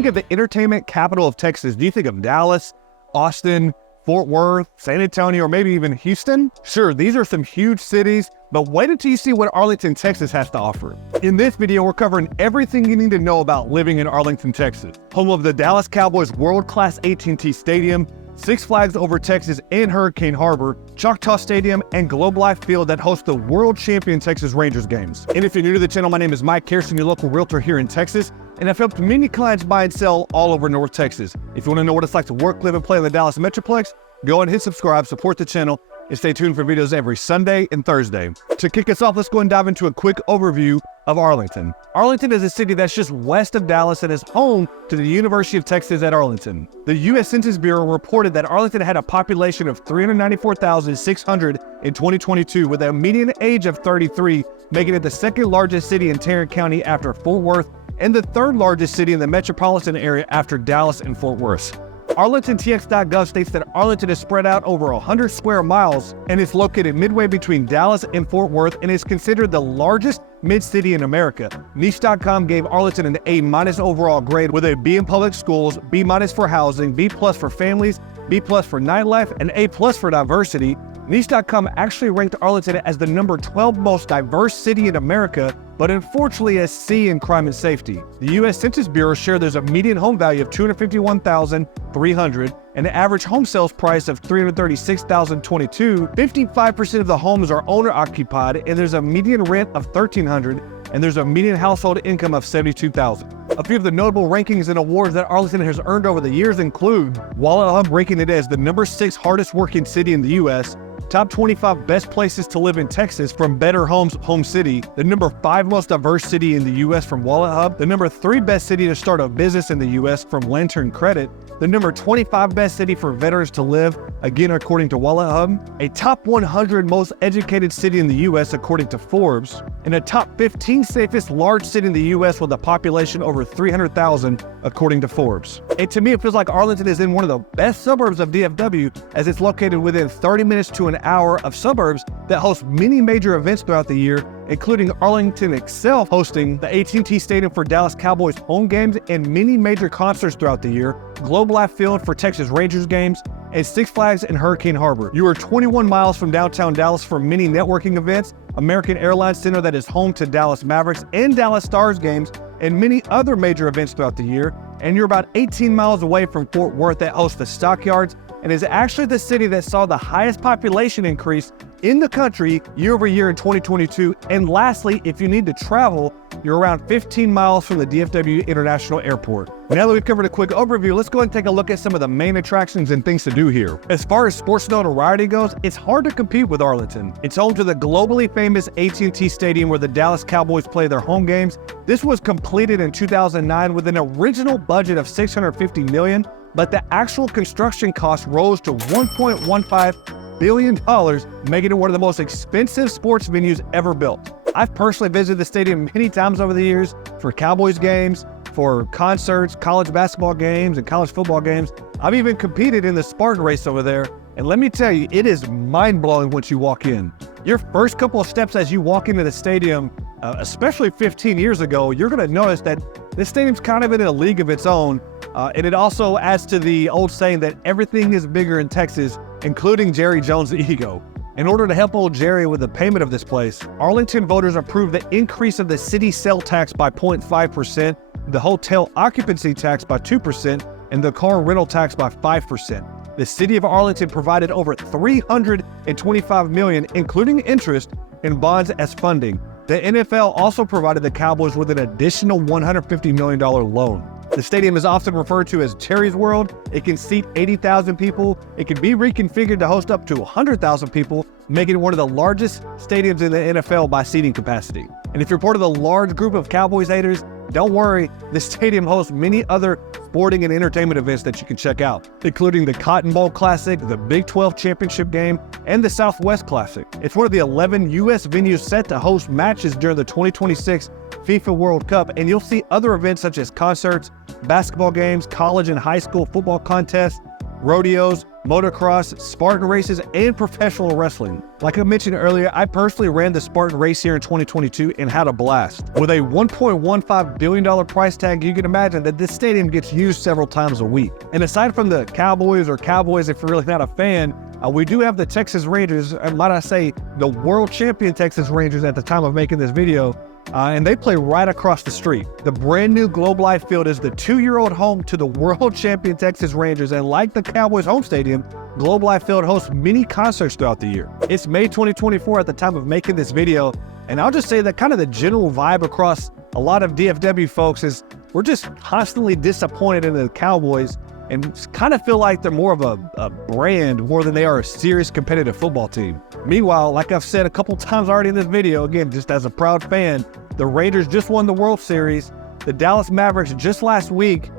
think of the entertainment capital of Texas, do you think of Dallas, Austin, Fort Worth, San Antonio, or maybe even Houston? Sure, these are some huge cities, but wait until you see what Arlington, Texas has to offer. In this video, we're covering everything you need to know about living in Arlington, Texas, home of the Dallas Cowboys world-class AT&T Stadium, Six Flags Over Texas and Hurricane Harbor, Choctaw Stadium, and Globe Life Field that hosts the world champion Texas Rangers games. And if you're new to the channel, my name is Mike Kirsten, your local realtor here in Texas, and I've helped many clients buy and sell all over North Texas. If you want to know what it's like to work, live, and play in the Dallas Metroplex, go ahead and hit subscribe, support the channel, and stay tuned for videos every Sunday and Thursday. To kick us off, let's go and dive into a quick overview of Arlington. Arlington is a city that's just west of Dallas and is home to the University of Texas at Arlington. The U.S. Census Bureau reported that Arlington had a population of 394,600 in 2022 with a median age of 33, making it the second largest city in Tarrant County after Fort Worth and the third largest city in the metropolitan area after Dallas and Fort Worth. arlingtontx.gov states that Arlington is spread out over 100 square miles and is located midway between Dallas and Fort Worth and is considered the largest mid-city in America. Niche.com gave Arlington an A- overall grade with a B in public schools, B- for housing, B+ for families, B+ for nightlife, and A+ for diversity. Niche.com actually ranked Arlington as the number 12 most diverse city in America, but unfortunately a C in crime and safety. The U.S. Census Bureau shared there's a median home value of $251,300 and an average home sales price of $336,022. 55% of the homes are owner-occupied, and there's a median rent of $1,300, and there's a median household income of $72,000. A few of the notable rankings and awards that Arlington has earned over the years include Wallet Hub ranking it as the number 6 hardest working city in the U.S., Top 25 Best Places to Live in Texas from Better Homes Home City, the number 5 most diverse city in the U.S. from Wallet Hub, the number 3 best city to start a business in the U.S. from Lantern Credit, the number 25 best city for veterans to live, again according to Wallet Hub, a top 100 most educated city in the U.S. according to Forbes, and a top 15 safest large city in the U.S. with a population over 300,000 according to Forbes. And to me, it feels like Arlington is in one of the best suburbs of DFW as it's located within 30 minutes to an hour of suburbs that host many major events throughout the year, including Arlington itself hosting the AT&T Stadium for Dallas Cowboys home games and many major concerts throughout the year, Globe Life Field for Texas Rangers games, and Six Flags and Hurricane Harbor. You are 21 miles from downtown Dallas for many networking events, American Airlines Center that is home to Dallas Mavericks and Dallas Stars games, and many other major events throughout the year, and you're about 18 miles away from Fort Worth that hosts the Stockyards and is actually the city that saw the highest population increase in the country year over year in 2022. And lastly, if you need to travel, you're around 15 miles from the DFW International Airport. Now that we've covered a quick overview, let's go ahead and take a look at some of the main attractions and things to do here. As far as sports notoriety goes, it's hard to compete with Arlington. It's home to the globally famous AT&T Stadium where the Dallas Cowboys play their home games. This was completed in 2009 with an original budget of $650 million, but the actual construction cost rose to $1.15 billion, making it one of the most expensive sports venues ever built. I've personally visited the stadium many times over the years for Cowboys games, for concerts, college basketball games, and college football games. I've even competed in the Spartan race over there, and let me tell you, it is mind-blowing once you walk in. Your first couple of steps as you walk into the stadium, especially 15 years ago, you're going to notice that this stadium's kind of in a league of its own. And it also adds to the old saying that everything is bigger in Texas, including Jerry Jones' ego. In order to help old Jerry with the payment of this place, Arlington voters approved the increase of the city sale tax by 0.5%, the hotel occupancy tax by 2%, and the car rental tax by 5%. The city of Arlington provided over $325 million, including interest, in bonds as funding. The NFL also provided the Cowboys with an additional $150 million loan. The stadium is often referred to as Terry's World. It can seat 80,000 people. It can be reconfigured to host up to 100,000 people, making it one of the largest stadiums in the NFL by seating capacity. And if you're part of the large group of Cowboys haters, don't worry, the stadium hosts many other sporting and entertainment events that you can check out, including the Cotton Bowl Classic, the Big 12 Championship Game, and the Southwest Classic. It's one of the 11 U.S. venues set to host matches during the 2026 FIFA World Cup, and you'll see other events such as concerts, basketball games, college and high school football contests, rodeos, motocross, Spartan races, and professional wrestling. Like I mentioned earlier, I personally ran the Spartan race here in 2022 and had a blast. With a $1.15 billion price tag, you can imagine that this stadium gets used several times a week. And aside from the Cowboys if you're really not a fan, we do have the Texas Rangers, and might I say, the world champion Texas Rangers at the time of making this video, and they play right across the street. The brand new Globe Life Field is the 2-year-old home to the world champion Texas Rangers, and like the Cowboys home stadium, Globe Life Field hosts many concerts throughout the year. It's May 2024 at the time of making this video, and I'll just say that kind of the general vibe across a lot of DFW folks is we're just constantly disappointed in the Cowboys and kind of feel like they're more of a brand more than they are a serious competitive football team. Meanwhile, like I've said a couple times already in this video, again, just as a proud fan, the Raiders just won the World Series. The Dallas Mavericks just last week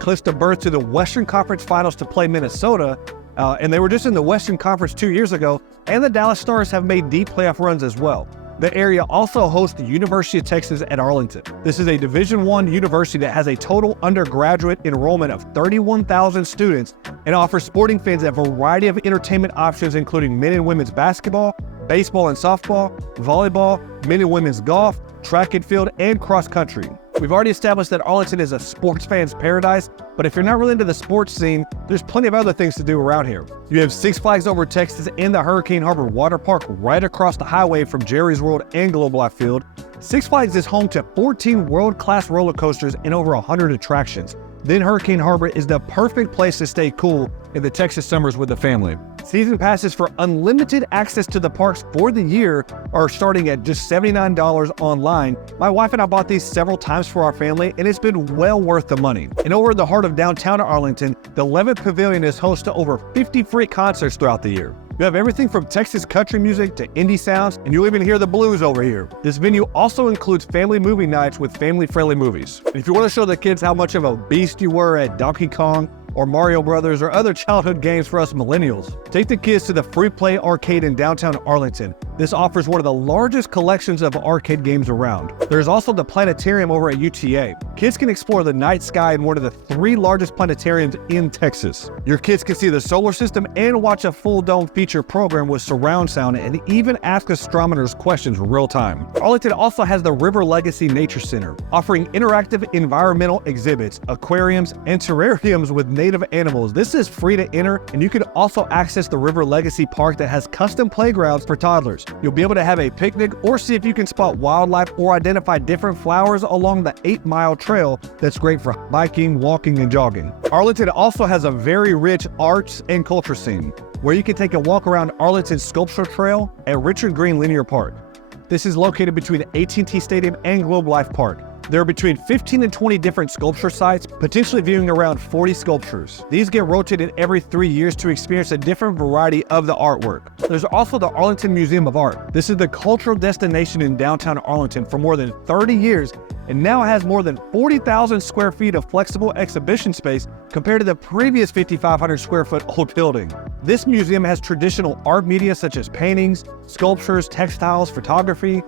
clinched a berth to the Western Conference Finals to play Minnesota, and they were just in the Western Conference 2 years ago, and the Dallas Stars have made deep playoff runs as well. The area also hosts the University of Texas at Arlington. This is a Division I university that has a total undergraduate enrollment of 31,000 students and offers sporting fans a variety of entertainment options, including men and women's basketball, baseball and softball, volleyball, men and women's golf, track and field, and cross country. We've already established that Arlington is a sports fan's paradise, but if you're not really into the sports scene, there's plenty of other things to do around here. You have Six Flags Over Texas and the Hurricane Harbor Water Park right across the highway from Jerry's World and Globe Life Field. Six Flags is home to 14 world-class roller coasters and over 100 attractions. Then Hurricane Harbor is the perfect place to stay cool in the Texas summers with the family. Season passes for unlimited access to the parks for the year are starting at just $79 online. My wife and I bought these several times for our family, and it's been well worth the money. And over in the heart of downtown Arlington, the 11th Pavilion is host to over 50 free concerts throughout the year. You have everything from Texas country music to indie sounds, and you'll even hear the blues over here. This venue also includes family movie nights with family-friendly movies. And if you want to show the kids how much of a beast you were at Donkey Kong or Mario Brothers or other childhood games for us millennials, take the kids to the Free Play Arcade in downtown Arlington. This offers one of the largest collections of arcade games around. There's also the planetarium over at UTA. Kids can explore the night sky in one of the 3 largest planetariums in Texas. Your kids can see the solar system and watch a full dome feature program with surround sound and even ask astronomers questions real time. Arlington also has the River Legacy Nature Center, offering interactive environmental exhibits, aquariums, and terrariums with native animals. This is free to enter, and you can also access the River Legacy Park that has custom playgrounds for toddlers. You'll be able to have a picnic or see if you can spot wildlife or identify different flowers along the 8-mile trail that's great for biking, walking, and jogging. Arlington also has a very rich arts and culture scene, where you can take a walk around Arlington Sculpture Trail at Richard Green Linear Park. This is located between AT&T Stadium and Globe Life Park. There are between 15 and 20 different sculpture sites, potentially viewing around 40 sculptures. These get rotated every 3 years to experience a different variety of the artwork. There's also the Arlington Museum of Art. This is the cultural destination in downtown Arlington for more than 30 years and now has more than 40,000 square feet of flexible exhibition space compared to the previous 5,500 square foot old building. This museum has traditional art media such as paintings, sculptures, textiles, photography,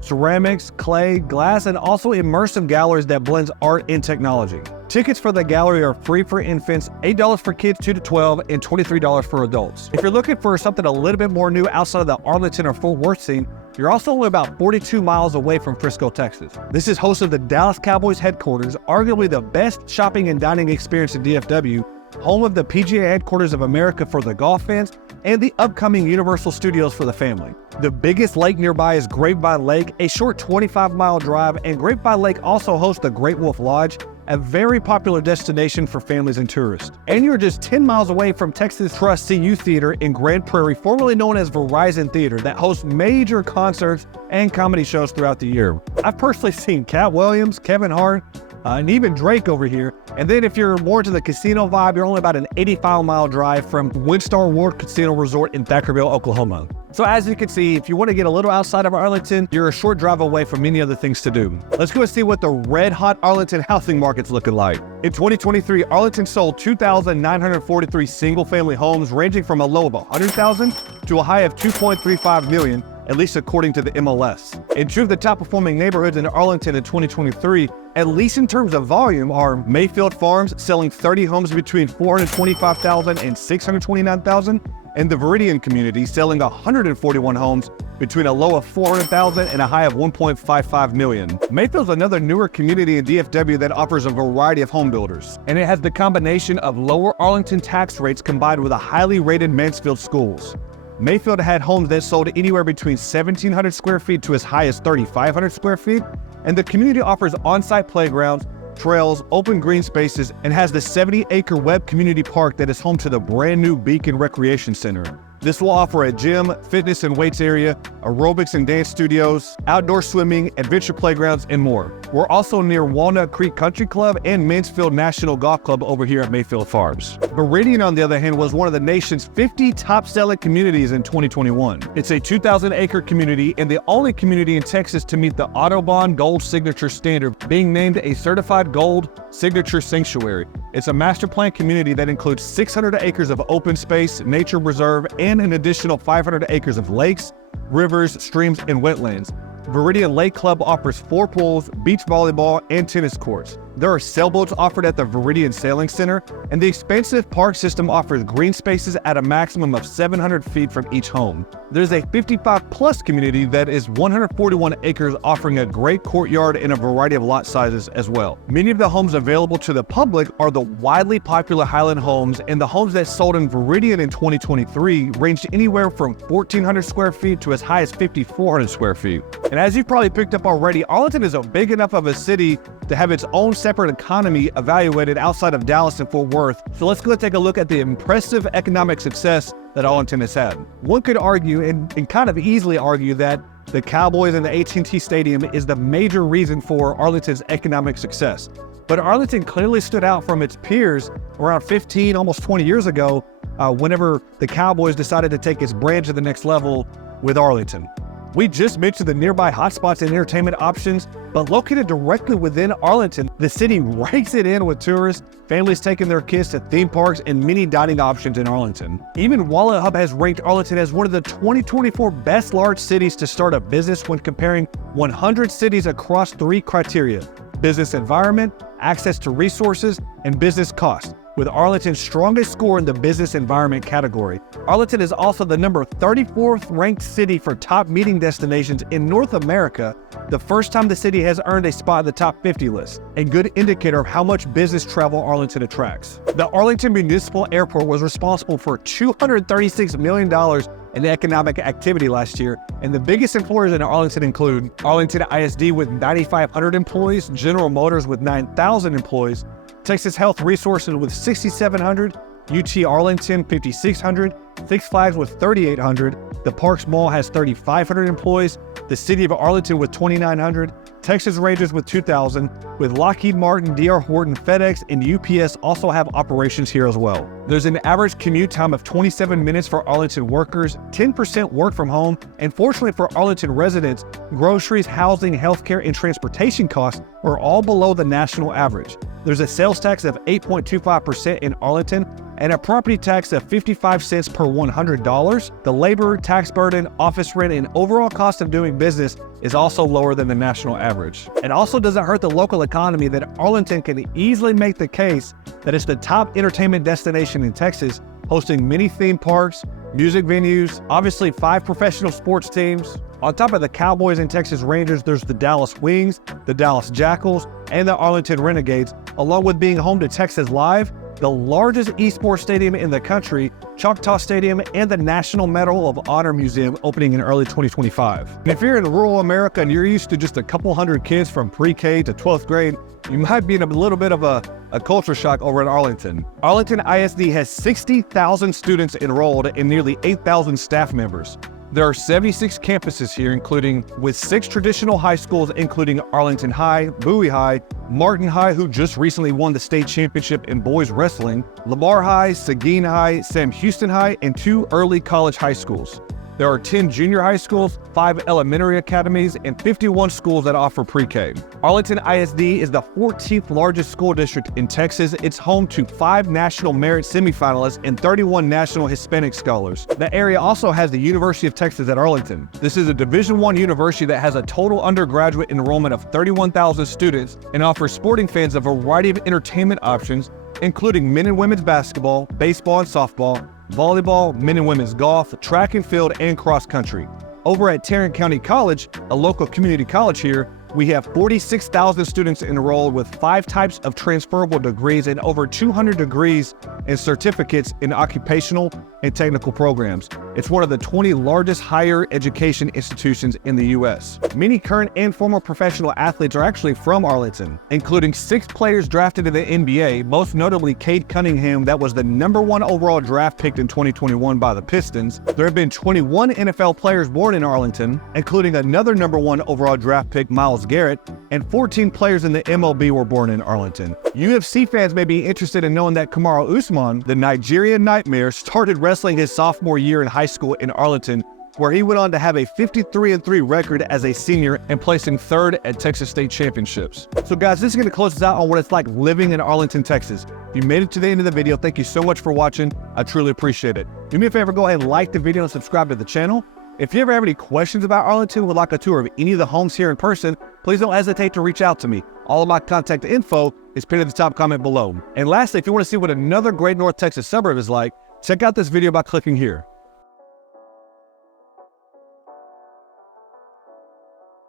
ceramics, clay, glass, and also immersive galleries that blends art and technology. Tickets for the gallery are free for infants, $8 for kids 2 to 12, and $23 for adults. If you're looking for something a little bit more new outside of the Arlington or Fort Worth scene, you're also only about 42 miles away from Frisco, Texas. This is host of the Dallas Cowboys headquarters, arguably the best shopping and dining experience in DFW, home of the PGA Headquarters of America for the golf fans, and the upcoming Universal Studios for the family. The biggest lake nearby is Grapevine Lake, a short 25-mile drive, and Grapevine Lake also hosts the Great Wolf Lodge, a very popular destination for families and tourists. And you're just 10 miles away from Texas Trust CU Theater in Grand Prairie, formerly known as Verizon Theater, that hosts major concerts and comedy shows throughout the year. I've personally seen Cat Williams, Kevin Hart, and even Drake over here. And then if you're more to the casino vibe, you're only about an 85-mile drive from Windstar Ward Casino Resort in Thackerville, Oklahoma. So as you can see, if you want to get a little outside of Arlington, you're a short drive away from many other things to do. Let's go and see what the red-hot Arlington housing market's looking like. In 2023, Arlington sold 2,943 single-family homes, ranging from a low of $100,000 to a high of $2.35 million, at least according to the MLS. And two of the top performing neighborhoods in Arlington in 2023, at least in terms of volume, are Mayfield Farms, selling 30 homes between $425,000 and $629,000, and the Viridian community, selling 141 homes between a low of $400,000 and a high of $1.55 million. Mayfield's another newer community in DFW that offers a variety of home builders, and it has the combination of lower Arlington tax rates combined with a highly rated Mansfield schools. Mayfield had homes that sold anywhere between 1,700 square feet to as high as 3,500 square feet, and the community offers on-site playgrounds, trails, open green spaces, and has the 70-acre Webb Community Park that is home to the brand new Beacon Recreation Center. This will offer a gym, fitness and weights area, aerobics and dance studios, outdoor swimming, adventure playgrounds, and more. We're also near Walnut Creek Country Club and Mansfield National Golf Club over here at Mayfield Farms. Viridian, on the other hand, was one of the nation's 50 top-selling communities in 2021. It's a 2,000-acre community and the only community in Texas to meet the Audubon Gold Signature Standard, being named a certified Gold Signature Sanctuary. It's a master plan community that includes 600 acres of open space, nature reserve, and an additional 500 acres of lakes, rivers, streams, and wetlands. Viridian Lake Club offers 4 pools, beach volleyball, and tennis courts. There are sailboats offered at the Viridian Sailing Center, and the expansive park system offers green spaces at a maximum of 700 feet from each home. There's a 55-plus community that is 141 acres, offering a great courtyard and a variety of lot sizes as well. Many of the homes available to the public are the widely popular Highland homes, and the homes that sold in Viridian in 2023 ranged anywhere from 1,400 square feet to as high as 5,400 square feet. And as you've probably picked up already, Arlington is a big enough of a city to have its own separate economy evaluated outside of Dallas and Fort Worth. So let's go and take a look at the impressive economic success that Arlington has had. One could argue, and kind of easily argue, that the Cowboys and the AT&T Stadium is the major reason for Arlington's economic success. But Arlington clearly stood out from its peers around 15, almost 20 years ago, whenever the Cowboys decided to take its brand to the next level with Arlington. We just mentioned the nearby hotspots and entertainment options, but located directly within Arlington, the city rakes it in with tourists, families taking their kids to theme parks, and many dining options in Arlington. Even WalletHub has ranked Arlington as one of the 2024 best large cities to start a business when comparing 100 cities across 3 criteria: business environment, access to resources, and business cost, with Arlington's strongest score in the business environment category. Arlington is also the number 34th ranked city for top meeting destinations in North America, the first time the city has earned a spot in the top 50 list, a good indicator of how much business travel Arlington attracts. The Arlington Municipal Airport was responsible for $236 million in economic activity last year, and the biggest employers in Arlington include Arlington ISD with 9,500 employees, General Motors with 9,000 employees, Texas Health Resources with 6,700, UT Arlington 5,600, Six Flags with 3,800, the Parks Mall has 3,500 employees, the City of Arlington with 2,900, Texas Rangers with 2,000, with Lockheed Martin, D.R. Horton, FedEx, and UPS also have operations here as well. There's an average commute time of 27 minutes for Arlington workers, 10% work from home, and fortunately for Arlington residents, groceries, housing, healthcare, and transportation costs are all below the national average. There's a sales tax of 8.25% in Arlington and a property tax of 55 cents per $100. The labor, tax burden, office rent, and overall cost of doing business is also lower than the national average. It also doesn't hurt the local economy that Arlington can easily make the case that it's the top entertainment destination in Texas, hosting many theme parks, music venues, obviously 5 professional sports teams. On top of the Cowboys and Texas Rangers, there's the Dallas Wings, the Dallas Jackals, and the Arlington Renegades, along with being home to Texas Live, the largest esports stadium in the country, Choctaw Stadium, and the National Medal of Honor Museum opening in early 2025. And if you're in rural America and you're used to just a couple hundred kids from pre-K to 12th grade, you might be in a little bit of a culture shock over in Arlington. Arlington ISD has 60,000 students enrolled and nearly 8,000 staff members. There are 76 campuses here, including with 6 traditional high schools, including Arlington High, Bowie High, Martin High, who just recently won the state championship in boys wrestling, Lamar High, Seguin High, Sam Houston High, and 2 early college high schools. There are 10 junior high schools, 5 elementary academies, and 51 schools that offer pre-K. Arlington ISD is the 14th largest school district in Texas. It's home to 5 National Merit semifinalists and 31 National Hispanic Scholars. The area also has the University of Texas at Arlington. This is a Division I university that has a total undergraduate enrollment of 31,000 students and offers sporting fans a variety of entertainment options, including men and women's basketball, baseball and softball, volleyball, men and women's golf, track and field, and cross country. Over at Tarrant County College, a local community college here, we have 46,000 students enrolled with 5 types of transferable degrees and over 200 degrees and certificates in occupational and technical programs. It's one of the 20 largest higher education institutions in the U.S. Many current and former professional athletes are actually from Arlington, including 6 players drafted in the NBA, most notably Cade Cunningham, that was the #1 overall draft pick in 2021 by the Pistons. There have been 21 NFL players born in Arlington, including another #1 overall draft pick, Myles Garrett, and 14 players in the MLB were born in Arlington. UFC fans may be interested in knowing that Kamaru Usman, the Nigerian Nightmare, started wrestling his sophomore year in high school in Arlington, where he went on to have a 53-3 record as a senior and placing 3rd at Texas State Championships. So guys, this is going to close us out on what it's like living in Arlington, Texas. If you made it to the end of the video, thank you so much for watching. I truly appreciate it. Do me a favor, go ahead and like the video and subscribe to the channel. If you ever have any questions about Arlington, would like a tour of any of the homes here in person, please don't hesitate to reach out to me. All of my contact info is pinned in the top comment below. And lastly, if you want to see what another great North Texas suburb is like, check out this video by clicking here.